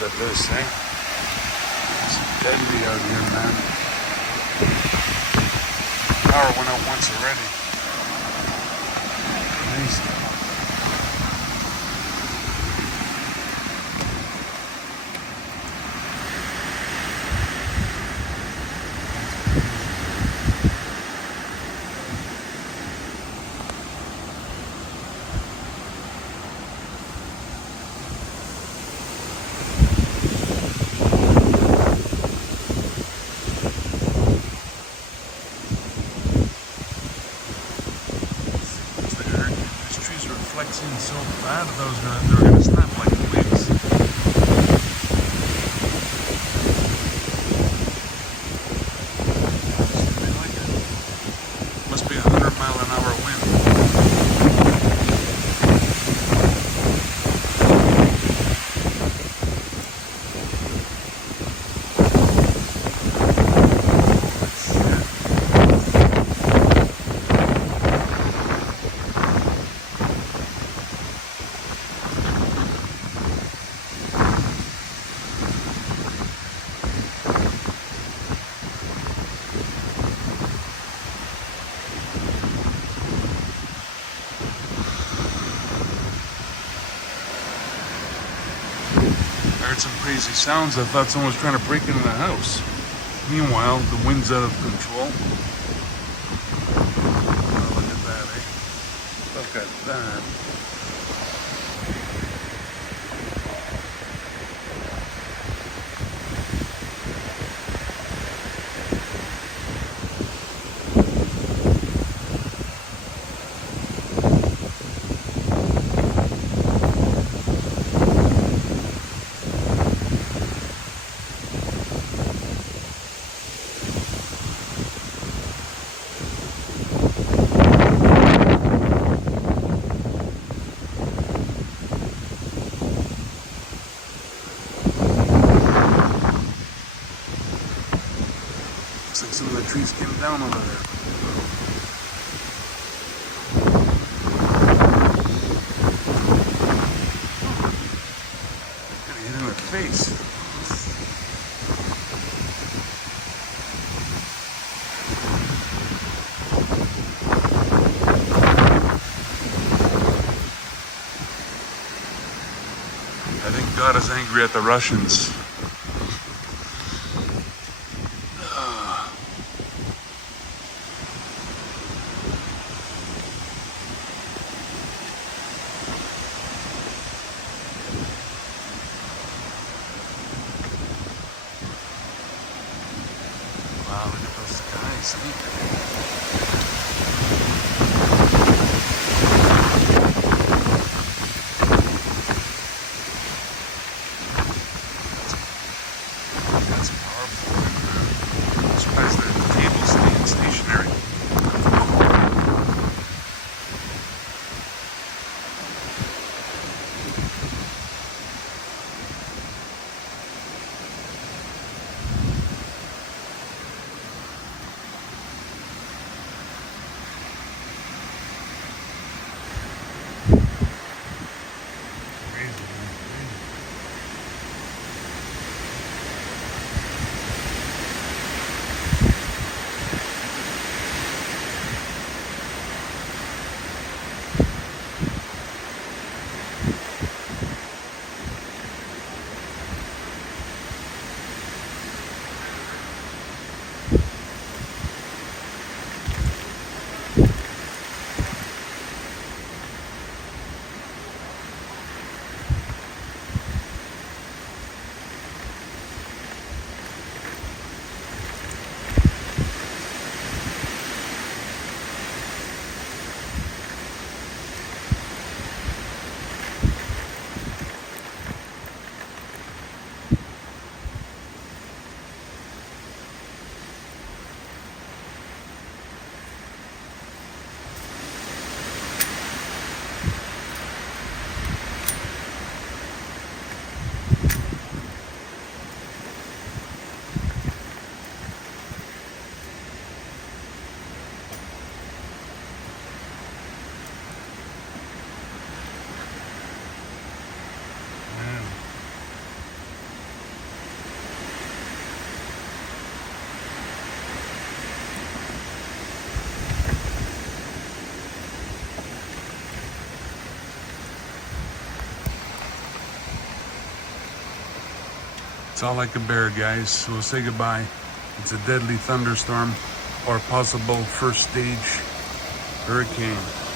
Look at this, eh? It's deadly out here, man. Power went out once already. Amazing. Flexing so bad, they're gonna snap like twigs. Like it. Must be 100-mile-an-hour wind. I heard some crazy sounds. I thought someone was trying to break into the house. Meanwhile, the wind's out of control. Oh, look at that, eh? Look at that. Looks like some of the trees came down over there. Got hit in the face. I think God is angry at the Russians. Wow, look at those skies, eh? It's It's all I could bear, guys. So we'll say goodbye. It's a deadly thunderstorm or possible first stage hurricane.